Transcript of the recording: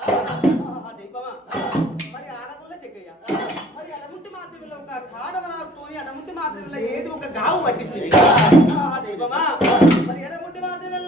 దైవమా మరి ఆడముల్ల చెక్కయ్య మరి అడముంటి మాత్రమే ఒక కాడవరాతోని అడముంటి మాత్రమే ఏదో ఒక గావు పట్టించింది దైవమా మరి ఎడముంటి మాత్రమే